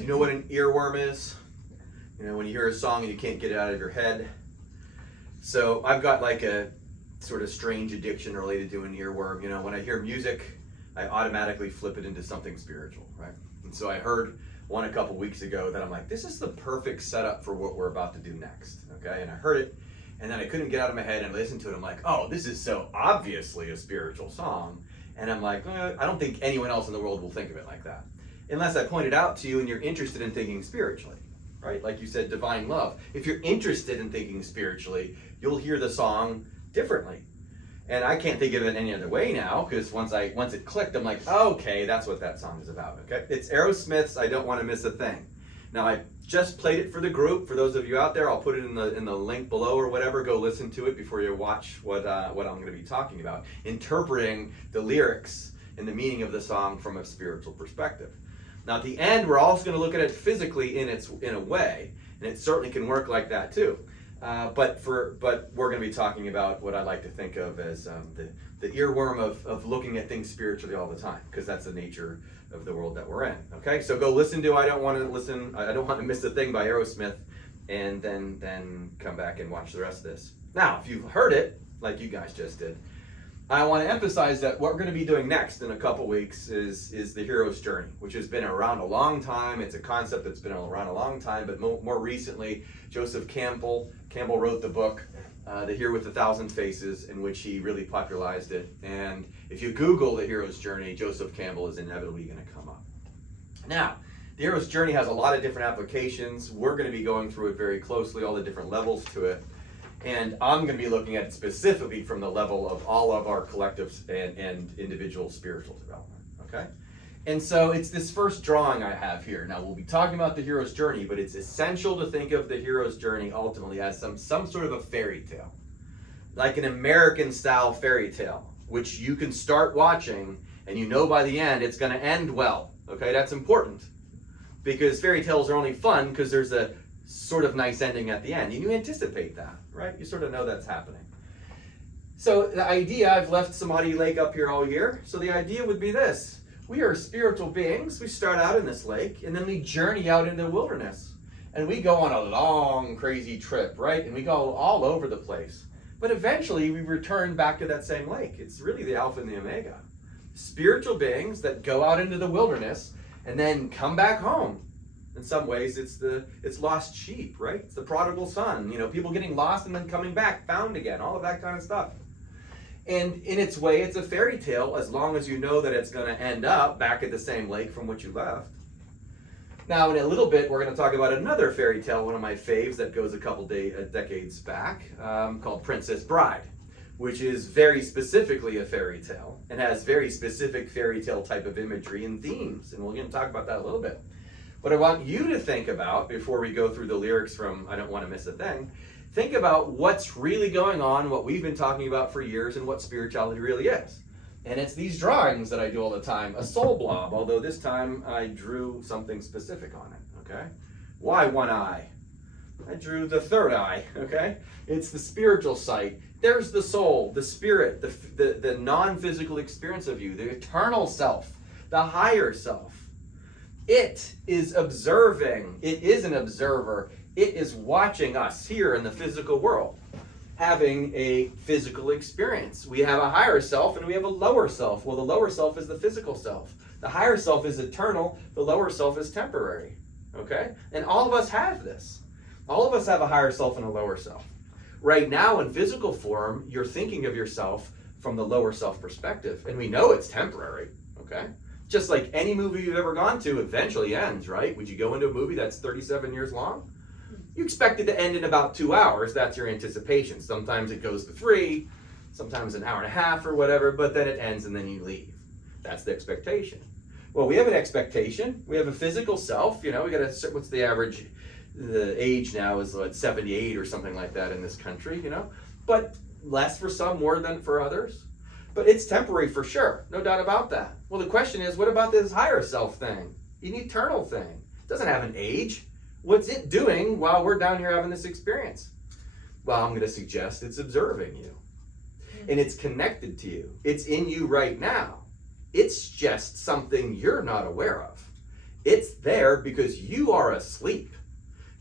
Do you know what an earworm is? You know, when you hear a song and you can't get it out of your head. So I've got like a sort of strange addiction related to an earworm. You know, when I hear music, I automatically flip it into something spiritual, right? And so I heard one a couple weeks ago that I'm like, this is the perfect setup for what we're about to do next, okay? And I heard it, and then I couldn't get out of my head and listen to it. I'm like, oh, this is so obviously a spiritual song. And I'm like, I don't think anyone else in the world will think of it like that. Unless I point it out to you and you're interested in thinking spiritually, right? Like you said, divine love. If you're interested in thinking spiritually, you'll hear the song differently. And I can't think of it any other way now, because once it clicked, I'm like, okay, that's what that song is about, okay? It's Aerosmith's I Don't Want to Miss a Thing. Now, I just played it for the group. For those of you out there, I'll put it in the link below or whatever. Go listen to it before you watch what I'm going to be talking about. Interpreting the lyrics and the meaning of the song from a spiritual perspective. Now, at the end, we're also going to look at it physically in a way, and it certainly can work like that too. But we're going to be talking about what I like to think of as the earworm of looking at things spiritually all the time, because that's the nature of the world that we're in. Okay, so go listen to I Don't Want to Miss a Thing by Aerosmith, and then come back and watch the rest of this. Now, if you've heard it, like you guys just did, I want to emphasize that what we're going to be doing next in a couple weeks is the hero's journey, which has been around a long time. It's a concept that's been around a long time, but more recently, Joseph Campbell wrote the book, The Hero with 1,000 Faces, in which he really popularized it. And if you Google the hero's journey, Joseph Campbell is inevitably going to come up. Now, the hero's journey has a lot of different applications. We're going to be going through it very closely, all the different levels to it. And I'm going to be looking at it specifically from the level of all of our collective and individual spiritual development, okay? And so it's this first drawing I have here. Now, we'll be talking about the hero's journey, but it's essential to think of the hero's journey ultimately as some sort of a fairy tale, like an American-style fairy tale, which you can start watching, and you know by the end it's going to end well, okay? That's important, because fairy tales are only fun because there's a sort of nice ending at the end, and you anticipate that, right? You sort of know that's happening. So the idea, I've left Samadhi Lake up here all year, so the idea would be this. We are spiritual beings. We start out in this lake, and then we journey out into the wilderness, and we go on a long, crazy trip, right? And we go all over the place. But eventually, we return back to that same lake. It's really the Alpha and the Omega. Spiritual beings that go out into the wilderness and then come back home. In some ways, it's lost sheep, right? It's the prodigal son. You know, people getting lost and then coming back, found again, all of that kind of stuff. And in its way, it's a fairy tale as long as you know that it's going to end up back at the same lake from which you left. Now, in a little bit, we're going to talk about another fairy tale, one of my faves that goes a couple decades back, called Princess Bride, which is very specifically a fairy tale and has very specific fairy tale type of imagery and themes. And we're going to talk about that a little bit. What I want you to think about before we go through the lyrics from I Don't Want to Miss a Thing, think about what's really going on, what we've been talking about for years, and what spirituality really is. And it's these drawings that I do all the time, a soul blob, although this time I drew something specific on it, okay? Why one eye? I drew the third eye, okay? It's the spiritual sight. There's the soul, the spirit, the non-physical experience of you, the eternal self, the higher self. It is observing. It is an observer. It is watching us here in the physical world, having a physical experience. We have a higher self and we have a lower self. Well, the lower self is the physical self. The higher self is eternal. The lower self is temporary. Okay? And all of us have this. All of us have a higher self and a lower self. Right now, in physical form, you're thinking of yourself from the lower self perspective. And we know it's temporary. Okay? Just like any movie you've ever gone to eventually ends, right? Would you go into a movie that's 37 years long? You expect it to end in about 2 hours. That's your anticipation. Sometimes it goes to 3, sometimes an hour and a half or whatever, but then it ends and then you leave. That's the expectation. Well, we have an expectation. We have a physical self. You know, we got a, what's the average? The age now is like 78 or something like that in this country, you know, but less for some, more than for others. But it's temporary for sure, no doubt about that. Well, the question is, what about this higher self thing, an eternal thing? It doesn't have an age. What's it doing while we're down here having this experience? Well, I'm going to suggest it's observing you. And it's connected to you. It's in you right now. It's just something you're not aware of. It's there because you are asleep.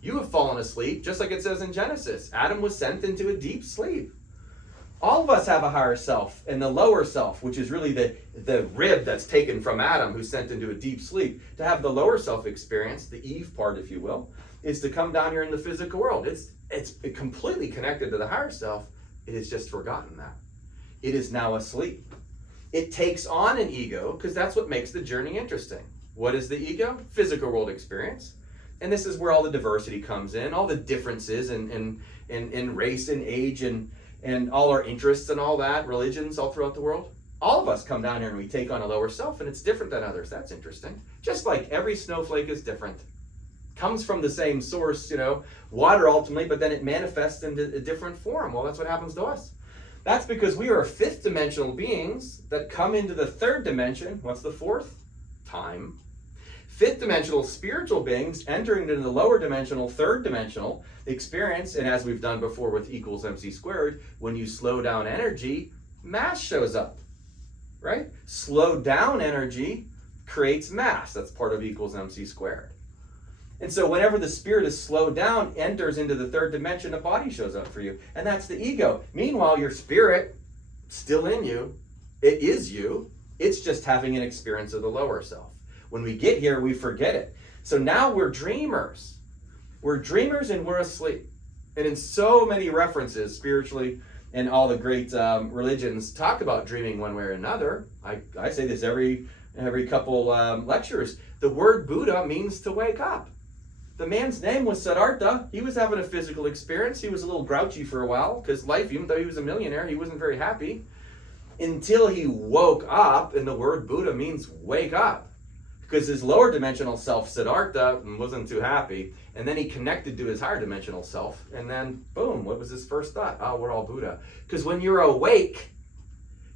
You have fallen asleep, just like it says in Genesis. Adam was sent into a deep sleep. All of us have a higher self and the lower self, which is really the rib that's taken from Adam, who's sent into a deep sleep. To have the lower self experience, the Eve part, if you will, is to come down here in the physical world. It's completely connected to the higher self. It has just forgotten that. It is now asleep. It takes on an ego because that's what makes the journey interesting. What is the ego? Physical world experience. And this is where all the diversity comes in, all the differences in race and age and all our interests and all that, religions all throughout the world. All of us come down here and we take on a lower self, and it's different than others. That's interesting. Just like every snowflake is different. Comes from the same source, water ultimately, but then it manifests into a different form. Well, that's what happens to us. That's because we are fifth dimensional beings that come into the third dimension. What's the fourth? Time. Fifth dimensional spiritual beings entering into the lower dimensional, third dimensional experience, and as we've done before with equals mc squared, when you slow down energy, mass shows up, right? Slow down energy creates mass. That's part of equals mc squared. And so whenever the spirit is slowed down, enters into the third dimension, a body shows up for you. And that's the ego. Meanwhile, your spirit, still in you, it is you. It's just having an experience of the lower self. When we get here, we forget it. So now we're dreamers. We're dreamers and we're asleep. And in so many references, spiritually, and all the great religions talk about dreaming one way or another. I say this every couple lectures. The word Buddha means to wake up. The man's name was Siddhartha. He was having a physical experience. He was a little grouchy for a while because life, even though he was a millionaire, he wasn't very happy. Until he woke up, and the word Buddha means wake up. Because his lower dimensional self, Siddhartha, wasn't too happy. And then he connected to his higher dimensional self. And then, boom, what was his first thought? Oh, we're all Buddha. Because when you're awake,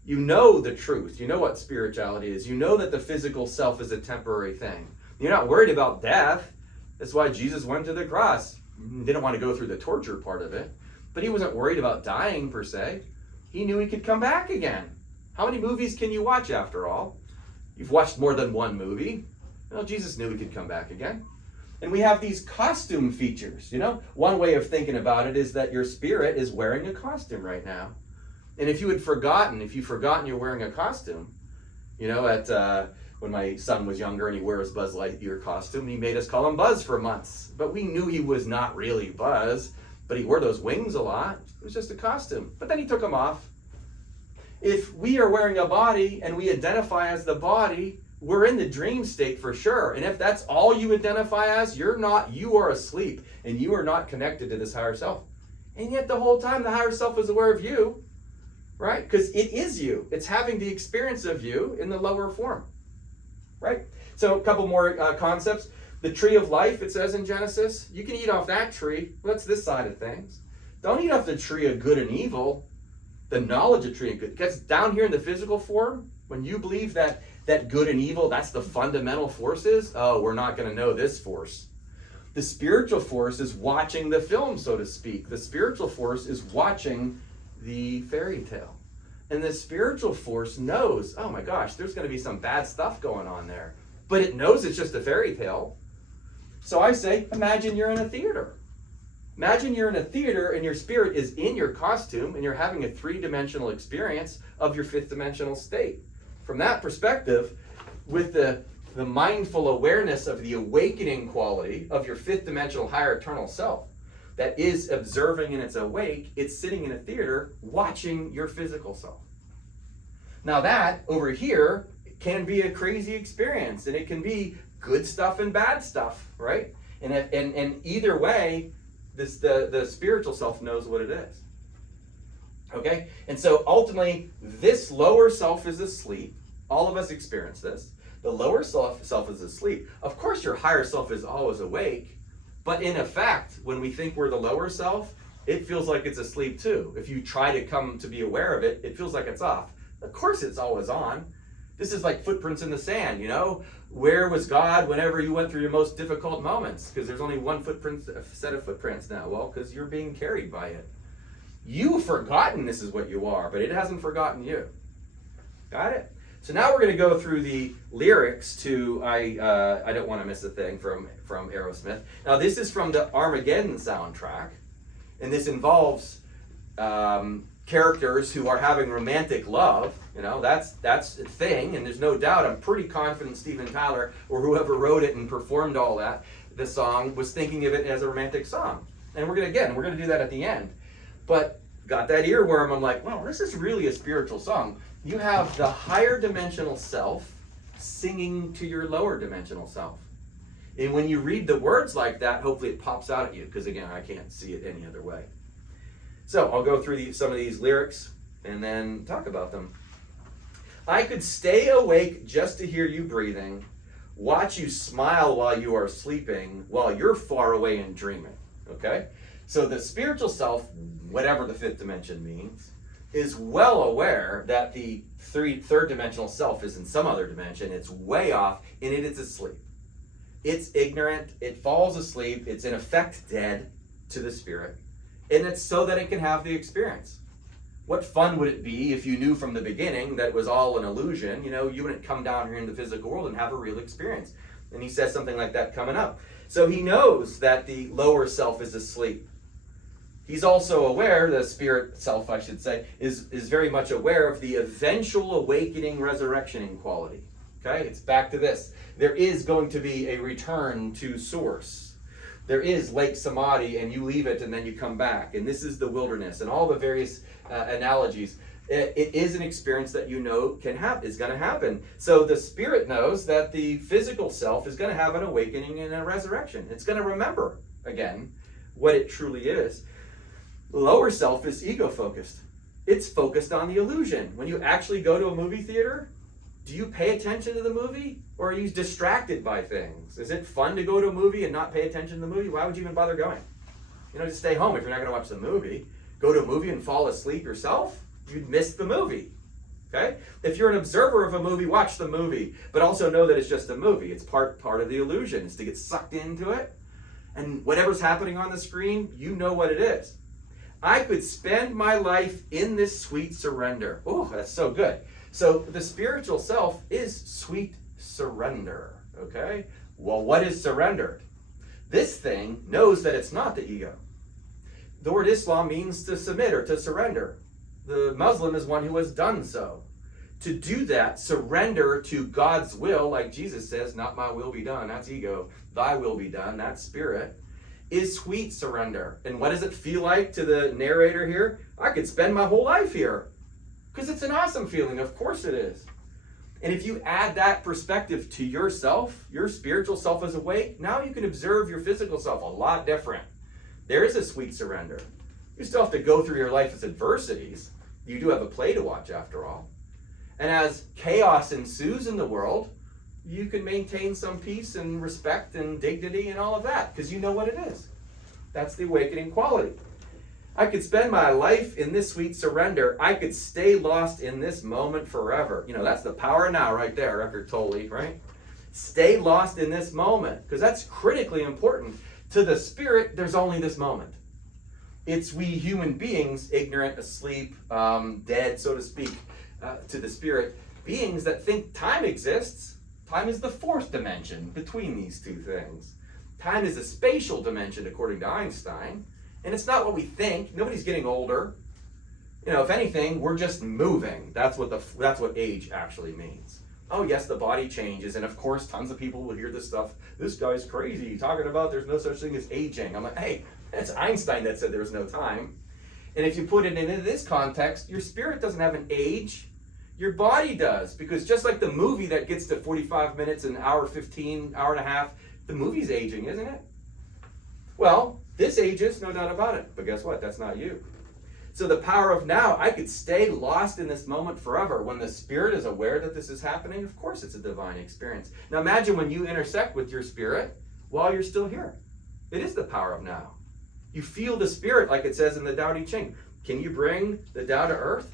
you know the truth. You know what spirituality is. You know that the physical self is a temporary thing. You're not worried about death. That's why Jesus went to the cross. He didn't want to go through the torture part of it. But he wasn't worried about dying, per se. He knew he could come back again. How many movies can you watch, after all? You've watched more than one movie. Well, Jesus knew he could come back again. And we have these costume features. One way of thinking about it is that your spirit is wearing a costume right now. And if you've forgotten you're wearing a costume, when my son was younger and he wears Buzz Lightyear costume, he made us call him Buzz for months. But we knew he was not really Buzz, but he wore those wings a lot. It was just a costume. But then he took them off. If we are wearing a body and we identify as the body, we're in the dream state for sure. And if that's all you identify as, you are asleep and you are not connected to this higher self. And yet the whole time the higher self is aware of you, right? Because it is you. It's having the experience of you in the lower form, right? So a couple more concepts. The tree of life, it says in Genesis, you can eat off that tree. Well, that's this side of things. Don't eat off the tree of good and evil. The knowledge of tree and good. Because down here in the physical form, when you believe that good and evil, that's the fundamental forces, we're not going to know this force. The spiritual force is watching the film, so to speak. The spiritual force is watching the fairy tale. And the spiritual force knows, oh my gosh, there's going to be some bad stuff going on there. But it knows it's just a fairy tale. So I say, imagine you're in a theater. Imagine you're in a theater and your spirit is in your costume and you're having a three-dimensional experience of your fifth dimensional state. From that perspective, with the mindful awareness of the awakening quality of your fifth dimensional higher eternal self that is observing and it's awake, it's sitting in a theater watching your physical self. Now that over here can be a crazy experience, and it can be good stuff and bad stuff, right? And either way, the spiritual self knows what it is. Okay? And so ultimately, this lower self is asleep. All of us experience this. The lower self is asleep. Of course, your higher self is always awake. But in effect, when we think we're the lower self, it feels like it's asleep too. If you try to come to be aware of it, it feels like it's off. Of course, it's always on. This is like footprints in the sand, Where was God whenever you went through your most difficult moments? Because there's only one set of footprints now. Well, because you're being carried by it. You've forgotten this is what you are, but it hasn't forgotten you. Got it? So now we're going to go through the lyrics to I Don't Want to Miss a Thing from Aerosmith. Now this is from the Armageddon soundtrack, and this involves characters who are having romantic love. That's a thing, and there's no doubt, I'm pretty confident Steven Tyler, or whoever wrote it and performed all that, the song, was thinking of it as a romantic song. And we're going to do that at the end. But got that earworm, I'm like, well, this is really a spiritual song. You have the higher dimensional self singing to your lower dimensional self. And when you read the words like that, hopefully it pops out at you, because again, I can't see it any other way. So I'll go through some of these lyrics and then talk about them. I could stay awake just to hear you breathing, watch you smile while you are sleeping, while you're far away and dreaming. Okay? So the spiritual self, whatever the fifth dimension means, is well aware that the third dimensional self is in some other dimension. It's way off, and it is asleep. It's ignorant, it falls asleep, it's in effect dead to the spirit, and it's so that it can have the experience. What fun would it be if you knew from the beginning that it was all an illusion? You wouldn't come down here in the physical world and have a real experience. And he says something like that coming up. So he knows that the lower self is asleep. He's also aware, the spirit self, I should say, is very much aware of the eventual awakening, resurrection quality. Okay, it's back to this. There is going to be a return to source. There is Lake Samadhi, and you leave it, and then you come back. And this is the wilderness, and all the various analogies. It is an experience that is going to happen. So the spirit knows that the physical self is going to have an awakening and a resurrection. It's going to remember, again, what it truly is. Lower self is ego-focused. It's focused on the illusion. When you actually go to a movie theater, do you pay attention to the movie, or are you distracted by things? Is it fun to go to a movie and not pay attention to the movie? Why would you even bother going? Just stay home if you're not going to watch the movie. Go to a movie and fall asleep yourself? You'd miss the movie. Okay? If you're an observer of a movie, watch the movie, but also know that it's just a movie. It's part of the illusion. It's to get sucked into it, and whatever's happening on the screen, you know what it is. I could spend my life in this sweet surrender. Oh, that's so good. So the spiritual self is sweet surrender. Okay? Well, what is surrendered? This thing knows that it's not the ego. The word Islam means to submit or to surrender. The Muslim is one who has done so. To do that, surrender to God's will, like Jesus says, not my will be done, that's ego. Thy will be done, that's spirit, is sweet surrender. And what does it feel like to the narrator here? I could spend my whole life here. Because it's an awesome feeling, of course it is. And if you add that perspective to yourself, your spiritual self is awake, now you can observe your physical self a lot different. There is a sweet surrender. You still have to go through your life as adversities. You do have a play to watch after all. And as chaos ensues in the world, you can maintain some peace and respect and dignity and all of that, because you know what it is. That's the awakening quality. I could spend my life in this sweet surrender. I could stay lost in this moment forever. That's the power of now right there, Eckhart Tolle, right? Stay lost in this moment, because that's critically important. To the spirit, there's only this moment. It's we human beings, ignorant, asleep, dead, so to speak, to the spirit, beings that think time exists. Time is the fourth dimension between these two things. Time is a spatial dimension, according to Einstein, and it's not what we think. Nobody's getting older. If anything, we're just moving. That's what age actually means. Oh yes, the body changes, and of course, tons of people will hear this stuff. This guy's crazy, talking about there's no such thing as aging. I'm like, hey, that's Einstein that said there's no time. And if you put it into this context, your spirit doesn't have an age. Your body does, because just like the movie that gets to 45 minutes, an hour 15, hour and a half, the movie's aging, isn't it? Well, this ages, no doubt about it. But guess what? That's not you. So the power of now, I could stay lost in this moment forever. When the spirit is aware that this is happening, of course it's a divine experience. Now imagine when you intersect with your spirit while you're still here. It is the power of now. You feel the spirit, like it says in the Tao Te Ching. Can you bring the Tao to earth?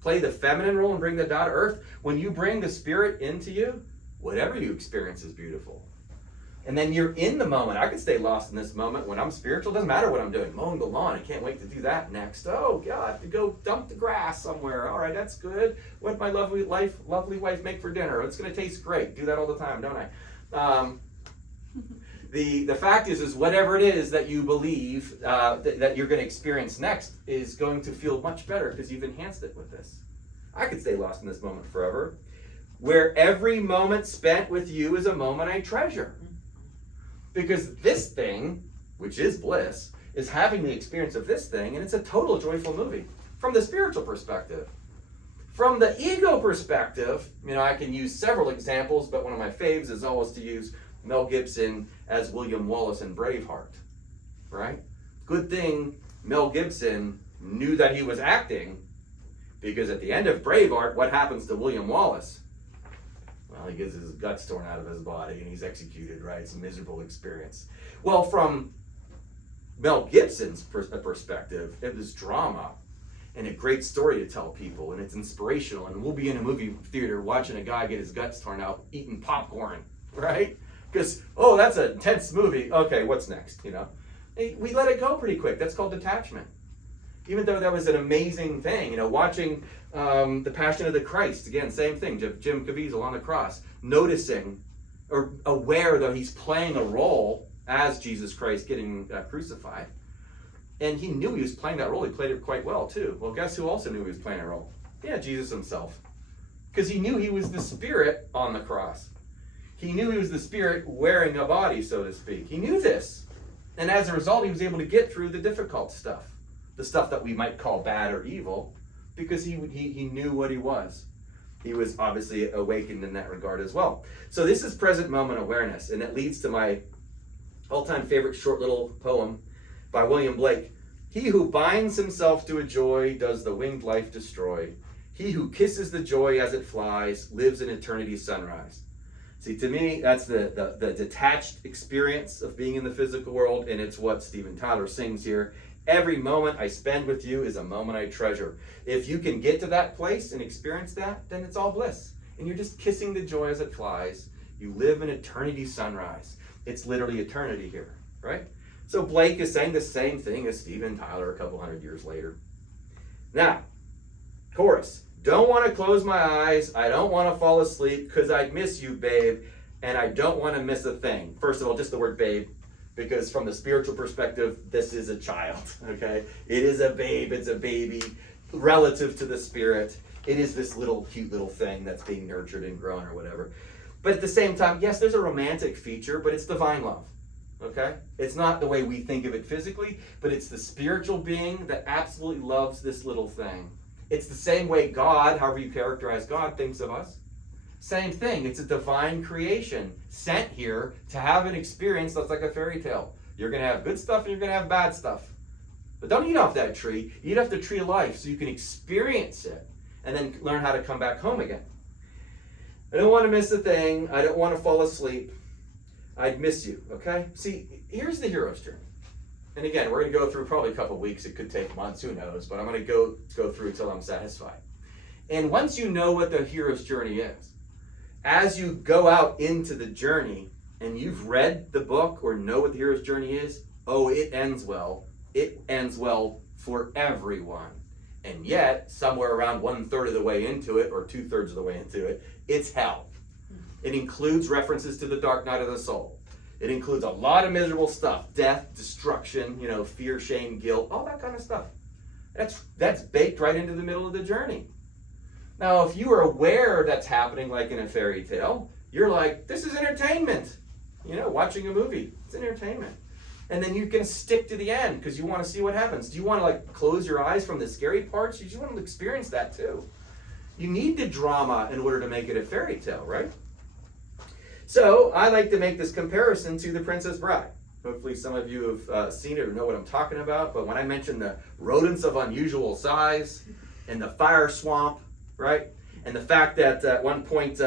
Play the feminine role and bring the Tao to earth. When you bring the spirit into you, whatever you experience is beautiful. And then you're in the moment. I could stay lost in this moment when I'm spiritual. Doesn't matter what I'm doing. Mowing the lawn. I can't wait to do that next. Oh, God, I have to go dump the grass somewhere. All right, that's good. What did my lovely wife make for dinner? It's going to taste great. Do that all the time, don't I? The fact is whatever it is that you believe that you're going to experience next is going to feel much better because you've enhanced it with this. I could stay lost in this moment forever. Where every moment spent with you is a moment I treasure. Because this thing, which is bliss, is having the experience of this thing, and it's a total joyful movie from the spiritual perspective. From the ego perspective, I can use several examples, but one of my faves is always to use Mel Gibson as William Wallace in Braveheart, right? Good thing Mel Gibson knew that he was acting, because at the end of Braveheart, what happens to William Wallace? Well, he gets his guts torn out of his body and he's executed, right? It's a miserable experience. Well, from Mel Gibson's perspective, it was drama and a great story to tell people, and it's inspirational. And we'll be in a movie theater watching a guy get his guts torn out eating popcorn, right? Because, oh, that's an intense movie. Okay, what's next, We let it go pretty quick. That's called detachment. Even though that was an amazing thing, watching The Passion of the Christ, again, same thing, Jim Caviezel on the cross, noticing or aware that he's playing a role as Jesus Christ getting crucified. And he knew he was playing that role. He played it quite well, too. Well, guess who also knew he was playing a role? Yeah, Jesus himself. Because he knew he was the Spirit on the cross. He knew he was the Spirit wearing a body, so to speak. He knew this. And as a result, he was able to get through the difficult stuff. The stuff that we might call bad or evil, because he knew what he was. He was obviously awakened in that regard as well. So this is present moment awareness, and it leads to my all-time favorite short little poem by William Blake. He who binds himself to a joy does the winged life destroy. He who kisses the joy as it flies lives in eternity's sunrise. See, to me, that's the detached experience of being in the physical world, and it's what Steven Tyler sings here. Every moment I spend with you is a moment I treasure. If you can get to that place and experience that, then it's all bliss. And you're just kissing the joy as it flies. You live in eternity's sunrise. It's literally eternity here, right? So Blake is saying the same thing as Steven Tyler a couple hundred years later. Now, chorus. Don't want to close my eyes. I don't want to fall asleep because I'd miss you, babe. And I don't want to miss a thing. First of all, just the word babe. Because from the spiritual perspective, this is a child, okay? It is a babe, it's a baby. Relative to the spirit, it is this little cute little thing that's being nurtured and grown or whatever. But at the same time, yes, there's a romantic feature, but it's divine love, okay? It's not the way we think of it physically, but it's the spiritual being that absolutely loves this little thing. It's the same way God, however you characterize God, thinks of us. Same thing. It's a divine creation sent here to have an experience that's like a fairy tale. You're going to have good stuff and you're going to have bad stuff. But don't eat off that tree. Eat off the tree of life so you can experience it and then learn how to come back home again. I don't want to miss a thing. I don't want to fall asleep. I'd miss you, okay? See, here's the hero's journey. And again, we're going to go through probably a couple of weeks. It could take months, who knows. But I'm going to go through until I'm satisfied. And once you know what the hero's journey is, as you go out into the journey and you've read the book or know what the hero's journey is, oh, it ends well. It ends well for everyone. And yet, somewhere around 1/3 of the way into it, or 2/3 of the way into it, it's hell. It includes references to the dark night of the soul. It includes a lot of miserable stuff. Death, destruction, fear, shame, guilt, all that kind of stuff. That's baked right into the middle of the journey. Now, if you are aware that's happening like in a fairy tale, you're like, this is entertainment. Watching a movie, it's entertainment. And then you can stick to the end because you want to see what happens. Do you want to close your eyes from the scary parts? You just want to experience that too. You need the drama in order to make it a fairy tale, right? So I like to make this comparison to The Princess Bride. Hopefully some of you have seen it or know what I'm talking about. But when I mentioned the rodents of unusual size and the fire swamp, right? And the fact that at one point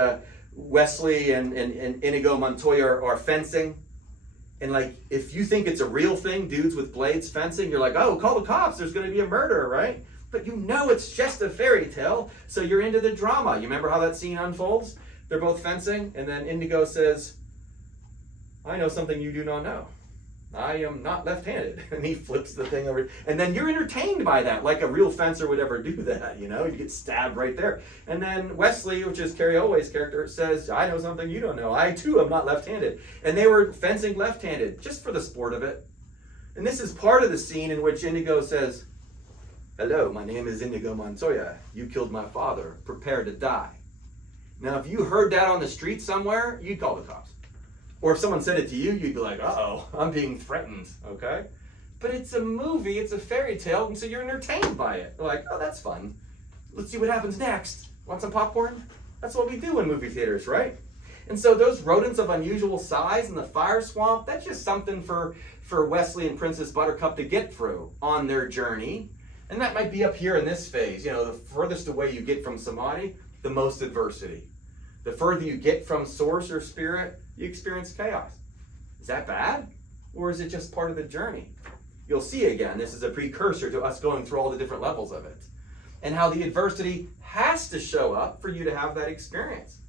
Wesley and Inigo Montoya are fencing. And if you think it's a real thing, dudes with blades fencing, you're like, oh, call the cops. There's going to be a murder, right? But it's just a fairy tale. So you're into the drama. You remember how that scene unfolds? They're both fencing. And then Indigo says, I know something you do not know. I am not left-handed. And he flips the thing over. And then you're entertained by that, like a real fencer would ever do that, you know? You get stabbed right there. And then Wesley, which is Carrie Elway's character, says, I know something you don't know. I, too, am not left-handed. And they were fencing left-handed, just for the sport of it. And this is part of the scene in which Inigo says, hello, my name is Inigo Montoya. You killed my father. Prepare to die. Now, if you heard that on the street somewhere, you'd call the cops. Or if someone said it to you, you'd be like, uh-oh, I'm being threatened, okay? But it's a movie, it's a fairy tale, and so you're entertained by it. You're like, oh, that's fun. Let's see what happens next. Want some popcorn? That's what we do in movie theaters, right? And so those rodents of unusual size in the fire swamp, that's just something for Wesley and Princess Buttercup to get through on their journey. And that might be up here in this phase. You know, the furthest away you get from samadhi, the most adversity. The further you get from source or spirit, you experience chaos. Is that bad? Or is it just part of the journey? You'll see again, this is a precursor to us going through all the different levels of it. And how the adversity has to show up for you to have that experience.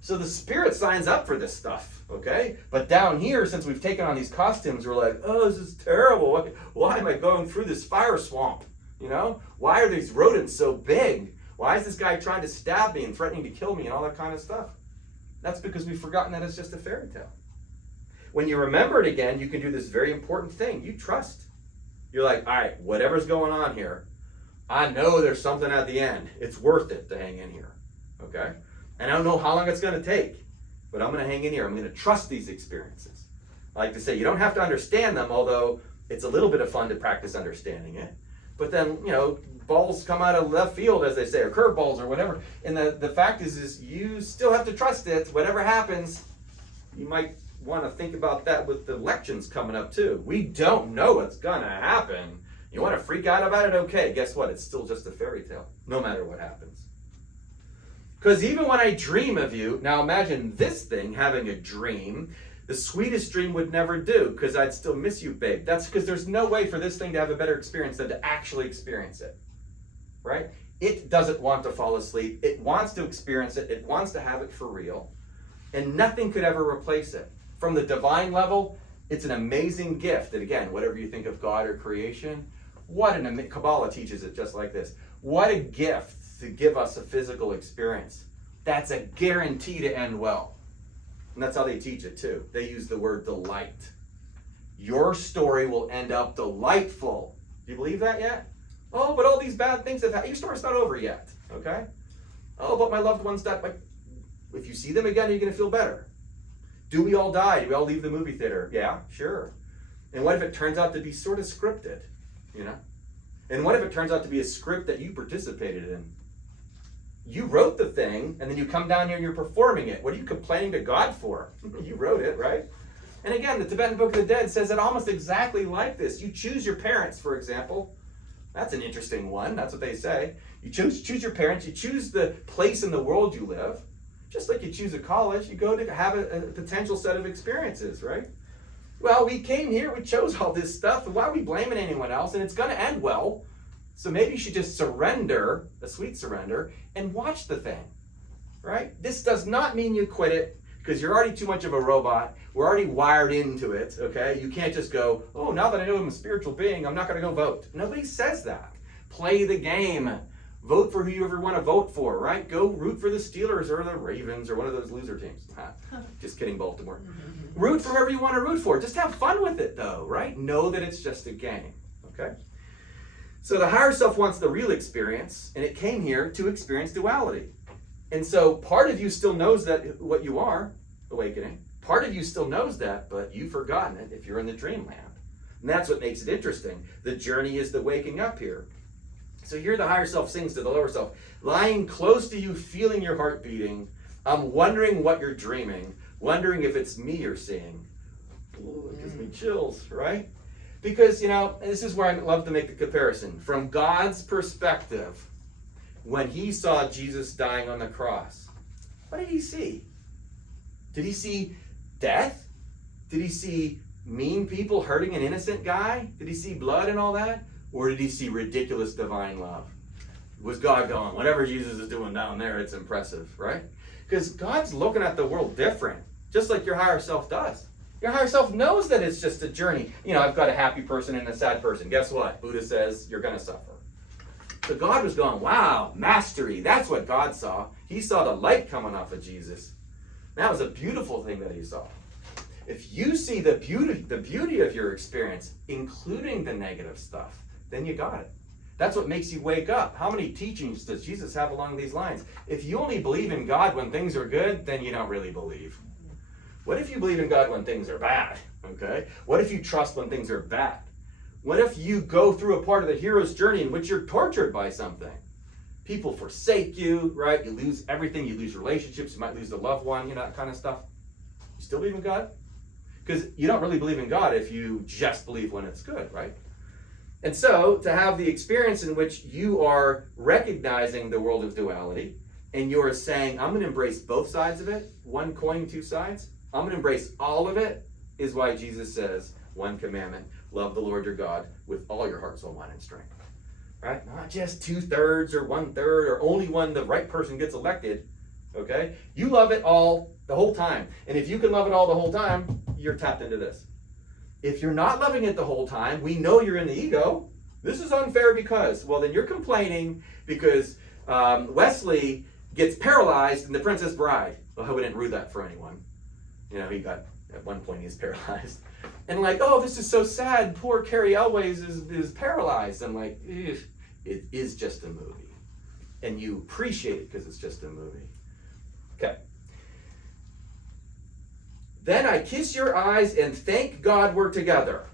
So the spirit signs up for this stuff, okay? But down here, since we've taken on these costumes, we're like, oh, this is terrible. Why am I going through this fire swamp? You know? Why are these rodents so big? Why is this guy trying to stab me and threatening to kill me and all that kind of stuff? That's because we've forgotten that it's just a fairy tale. When you remember it again, you can do this very important thing. You trust. You're like, all right, whatever's going on here, I know there's something at the end. It's worth it to hang in here, okay? And I don't know how long it's going to take, but I'm going to hang in here. I'm going to trust these experiences. I like to say you don't have to understand them, although it's a little bit of fun to practice understanding it. But then, you know, balls come out of left field, as they say, or curve balls or whatever. And the fact is you still have to trust it. Whatever happens, you might want to think about that with the elections coming up too. We don't know what's going to happen. You want to freak out about it? Okay, guess what? It's still just a fairy tale, no matter what happens. Because even when I dream of you, now imagine this thing having a dream. The sweetest dream would never do, because I'd still miss you, babe. That's because there's no way for this thing to have a better experience than to actually experience it. Right? It doesn't want to fall asleep. It wants to experience it. It wants to have it for real. And nothing could ever replace it. From the divine level, it's an amazing gift. And again, whatever you think of God or creation, Kabbalah teaches it just like this. What a gift to give us a physical experience. That's a guarantee to end well. And that's how they teach it too. They use the word delight. Your story will end up delightful. Do you believe that yet? Oh, but all these bad things have happened. Your story's not over yet, okay? Oh, but my loved ones died. But if you see them again, you're going to feel better. Do we all die? Do we all leave the movie theater? Yeah, sure. And what if it turns out to be sort of scripted, you know? And what if it turns out to be a script that you participated in? You wrote the thing, and then you come down here and you're performing it. What are you complaining to God for? You wrote it, right? And again, the Tibetan Book of the Dead says it almost exactly like this. You choose your parents, for example. That's an interesting one. That's what they say. You choose your parents. You choose the place in the world you live. Just like you choose a college, you go to have a potential set of experiences, right? Well, we came here, we chose all this stuff, and why are we blaming anyone else? And it's going to end well. So maybe you should just surrender, a sweet surrender, and watch the thing, right? This does not mean you quit it, because you're already too much of a robot. We're already wired into it, okay? You can't just go, oh, now that I know I'm a spiritual being, I'm not going to go vote. Nobody says that. Play the game. Vote for who you ever want to vote for, right? Go root for the Steelers or the Ravens or one of those loser teams. Just kidding, Baltimore. Root for whoever you want to root for. Just have fun with it, though, right? Know that it's just a game, okay? So the higher self wants the real experience, and it came here to experience duality. And so part of you still knows that what you are, awakening. Part of you still knows that, but you've forgotten it if you're in the dreamland. And that's what makes it interesting. The journey is the waking up here. So here the higher self sings to the lower self, lying close to you, feeling your heart beating. I'm wondering what you're dreaming, wondering if it's me you're seeing. Ooh, it gives me chills, right? Because, you know, this is where I love to make the comparison. From God's perspective, when he saw Jesus dying on the cross, what did he see? Did he see death? Did he see mean people hurting an innocent guy? Did he see blood and all that? Or did he see ridiculous divine love? Was God going, whatever Jesus is doing down there, it's impressive, right? Because God's looking at the world different, just like your higher self does. Your higher self knows that it's just a journey. I've got a happy person and a sad person. Guess what? Buddha says you're going to suffer. So God was going, wow, mastery. That's what God saw. He saw the light coming off of Jesus. That was a beautiful thing that he saw. If you see the beauty of your experience, including the negative stuff, then you got it. That's what makes you wake up. How many teachings does Jesus have along these lines? If you only believe in God when things are good, then you don't really believe. What if you believe in God when things are bad? Okay? What if you trust when things are bad? What if you go through a part of the hero's journey in which you're tortured by something? People forsake you, right? You lose everything. You lose relationships. You might lose a loved one, that kind of stuff. You still believe in God? Because you don't really believe in God if you just believe when it's good, right? And so, to have the experience in which you are recognizing the world of duality, and you're saying, I'm going to embrace both sides of it, one coin, two sides, I'm going to embrace all of it, is why Jesus says, one commandment, love the Lord your God with all your heart, soul, mind, and strength. Right? Not just 2/3 or 1/3 or only when the right person gets elected. Okay? You love it all the whole time. And if you can love it all the whole time, you're tapped into this. If you're not loving it the whole time, we know you're in the ego. This is unfair because, well, then you're complaining because Wesley gets paralyzed in The Princess Bride. Well, I wouldn't rue that for anyone. He got, at one point, he's paralyzed. And oh, this is so sad. Poor Carrie Elways is paralyzed. I'm like, it is just a movie. And you appreciate it because it's just a movie. Okay. Then I kiss your eyes and thank God we're together.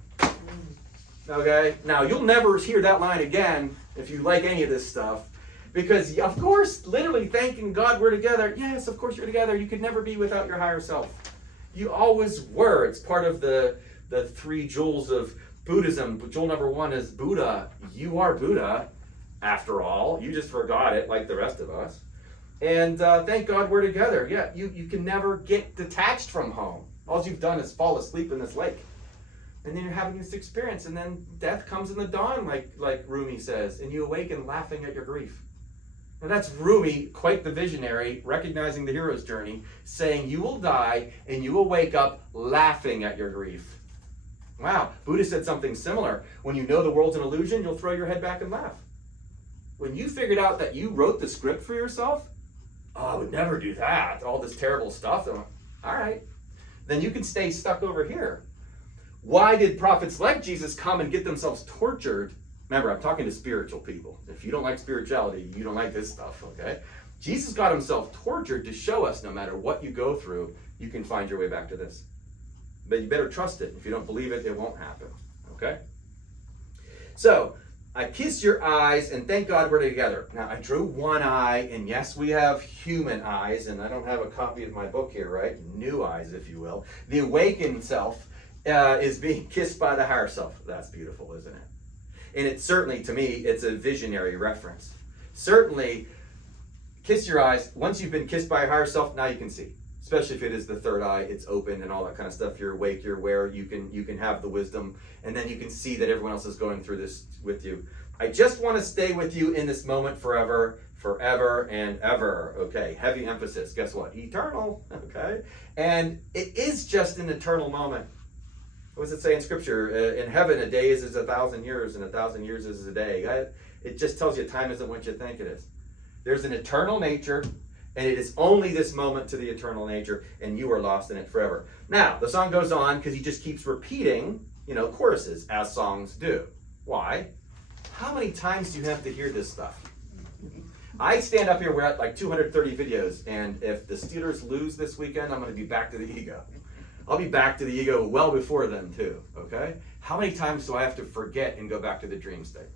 Okay? Now, you'll never hear that line again if you like any of this stuff. Because, of course, literally thanking God we're together. Yes, of course you're together. You could never be without your higher self. You always were. It's part of the 3 jewels of Buddhism. Jewel number 1 is Buddha. You are Buddha, after all. You just forgot it like the rest of us. And thank God we're together. Yeah, you can never get detached from home. All you've done is fall asleep in this lake. And then you're having this experience. And then death comes in the dawn, like Rumi says. And you awaken laughing at your grief. And that's Rumi, quite the visionary, recognizing the hero's journey, saying you will die and you will wake up laughing at your grief. Wow, Buddha said something similar. When you know the world's an illusion, you'll throw your head back and laugh. When you figured out that you wrote the script for yourself, oh, I would never do that, all this terrible stuff. All right, then you can stay stuck over here. Why did prophets like Jesus come and get themselves tortured? Remember, I'm talking to spiritual people. If you don't like spirituality, you don't like this stuff, okay? Jesus got himself tortured to show us no matter what you go through, you can find your way back to this. But you better trust it. If you don't believe it, it won't happen, okay? So, I kiss your eyes and thank God we're together. Now, I drew one eye, and yes, we have human eyes, and I don't have a copy of my book here, right? New eyes, if you will. The awakened self is being kissed by the higher self. That's beautiful, isn't it? And it's certainly, to me, it's a visionary reference. Certainly, kiss your eyes. Once you've been kissed by your higher self, now you can see. Especially if it is the third eye, it's open and all that kind of stuff. You're awake, you're aware, you can have the wisdom, and then you can see that everyone else is going through this with you. I just want to stay with you in this moment forever, forever and ever. Okay, heavy emphasis. Guess what? Eternal. Okay? And it is just an eternal moment. What does it say in Scripture? In heaven, a day is 1,000 years, and 1,000 years is a day. It just tells you time isn't what you think it is. There's an eternal nature, and it is only this moment to the eternal nature, and you are lost in it forever. Now, the song goes on because he just keeps repeating, choruses, as songs do. Why? How many times do you have to hear this stuff? I stand up here, we're at like 230 videos, and if the Steelers lose this weekend, I'm going to be back to the ego. I'll be back to the ego well before then too, okay? How many times do I have to forget and go back to the dream state?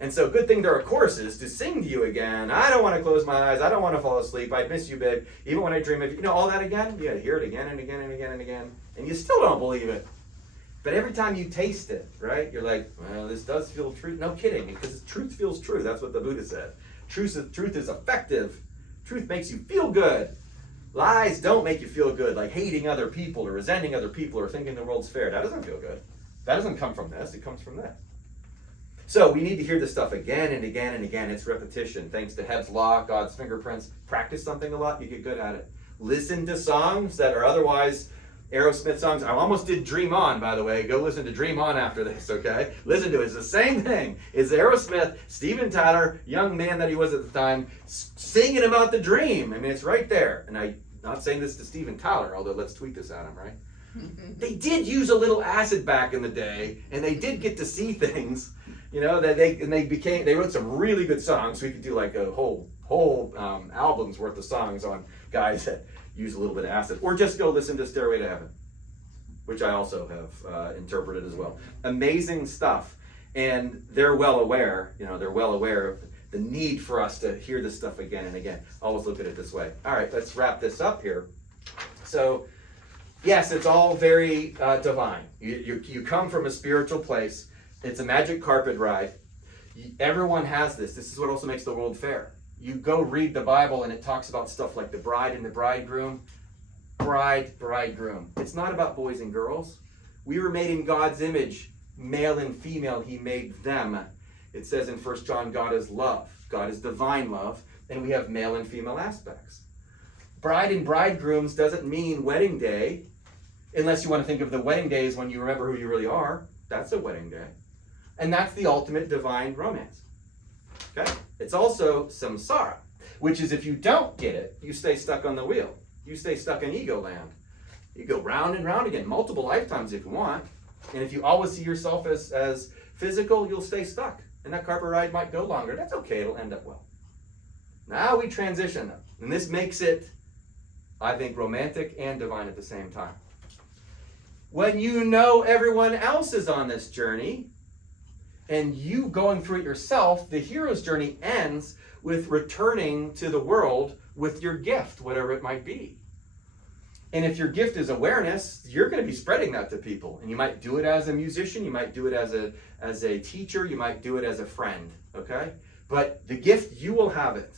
And so good thing there are courses to sing to you again. I don't want to close my eyes. I don't want to fall asleep. I miss you, babe. Even when I dream of you. All that again? You got to hear it again and again and again and again. And you still don't believe it. But every time you taste it, right? You're like, well, this does feel true. No kidding, because truth feels true. That's what the Buddha said. Truth is effective. Truth makes you feel good. Lies don't make you feel good, like hating other people or resenting other people or thinking the world's fair. That doesn't feel good. That doesn't come from this. It comes from this. So we need to hear this stuff again and again and again. It's repetition. Thanks to Hebb's Law, God's fingerprints. Practice something a lot, you get good at it. Listen to songs that are otherwise Aerosmith songs. I almost did Dream On, by the way. Go listen to Dream On after this, okay? Listen to it. It's the same thing. It's Aerosmith, Steven Tyler, young man that he was at the time, singing about the dream. I mean, it's right there. And I'm not saying this to Steven Tyler, although let's tweet this at him, right? They did use a little acid back in the day, and they did get to see things, you know, that they wrote some really good songs. We could do like a whole album's worth of songs on guys that use a little bit of acid, or just go listen to Stairway to Heaven, which I also have interpreted as well. Amazing stuff, and they're well aware of the need for us to hear this stuff again and again. Always look at it this way. All right, let's wrap this up here. So, yes, it's all very divine. You come from a spiritual place. It's a magic carpet ride. Everyone has this. This is what also makes the world fair. You go read the Bible and it talks about stuff like the bride and the bridegroom. Bridegroom. It's not about boys and girls. We were made in God's image, male and female. He made them. It says in 1 John, God is love. God is divine love, and we have male and female aspects. Bride and bridegrooms doesn't mean wedding day, unless you want to think of the wedding day as when you remember who you really are. That's a wedding day. And that's the ultimate divine romance. Okay? It's also samsara, which is if you don't get it, you stay stuck on the wheel. You stay stuck in ego land. You go round and round again, multiple lifetimes if you want. And if you always see yourself as physical, you'll stay stuck. And that carpet ride might go longer. That's okay, it'll end up well. Now we transition them. And this makes it, I think, romantic and divine at the same time. When you know everyone else is on this journey, and you going through it yourself, the hero's journey ends with returning to the world with your gift, whatever it might be. And if your gift is awareness, you're going to be spreading that to people. And you might do it as a musician, you might do it as a teacher, you might do it as a friend, okay? But the gift, you will have it.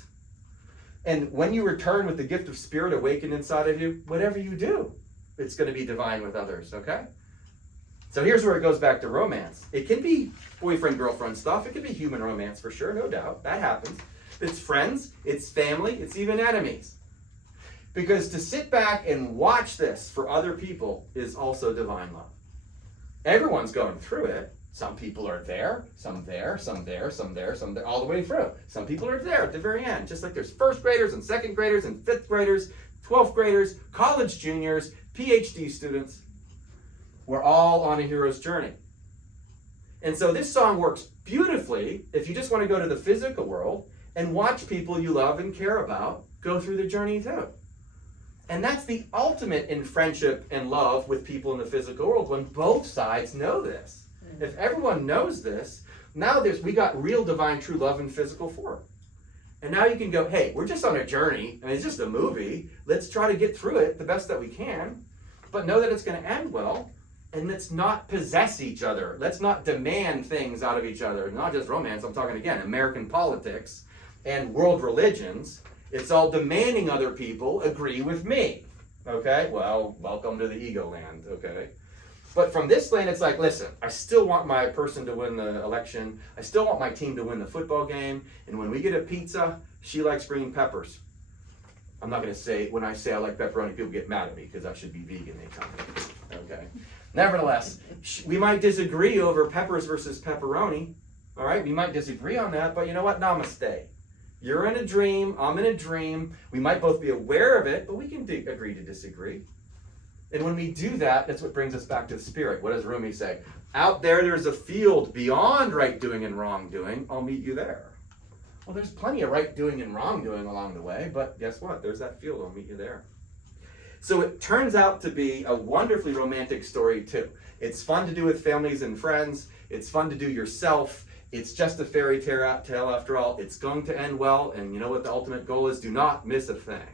And when you return with the gift of spirit awakened inside of you, whatever you do, it's going to be divine with others, okay? So here's where it goes back to romance. It can be boyfriend-girlfriend stuff. It can be human romance for sure, no doubt. That happens. It's friends, it's family, it's even enemies. Because to sit back and watch this for other people is also divine love. Everyone's going through it. Some people are there, some there, some there, some there, some there, all the way through. Some people are there at the very end, just like there's first graders and second graders and fifth graders, 12th graders, college juniors, PhD students. We're all on a hero's journey. And so this song works beautifully if you just want to go to the physical world and watch people you love and care about go through the journey too. And that's the ultimate in friendship and love with people in the physical world, when both sides know this. If everyone knows this, now we got real divine true love in physical form. And now you can go, hey, we're just on a journey, and it's just a movie. Let's try to get through it the best that we can, but know that it's going to end well. And let's not possess each other. Let's not demand things out of each other. Not just romance, I'm talking again, American politics and world religions. It's all demanding other people agree with me. Okay? Well, welcome to the ego land, okay? But from this land, it's like, listen, I still want my person to win the election. I still want my team to win the football game. And when we get a pizza, she likes green peppers. I'm not going to say, when I say I like pepperoni, people get mad at me because I should be vegan, they tell me. Okay? Nevertheless, we might disagree over peppers versus pepperoni. All right? We might disagree on that, but you know what? Namaste. You're in a dream. I'm in a dream. We might both be aware of it, but we can agree to disagree. And when we do that, that's what brings us back to the spirit. What does Rumi say? Out there's a field beyond right doing and wrong doing. I'll meet you there. Well, there's plenty of right doing and wrong doing along the way, but guess what? There's that field. I'll meet you there. So it turns out to be a wonderfully romantic story too. It's fun to do with families and friends. It's fun to do yourself. It's just a fairy tale after all. It's going to end well, and you know what the ultimate goal is? Do not miss a thing.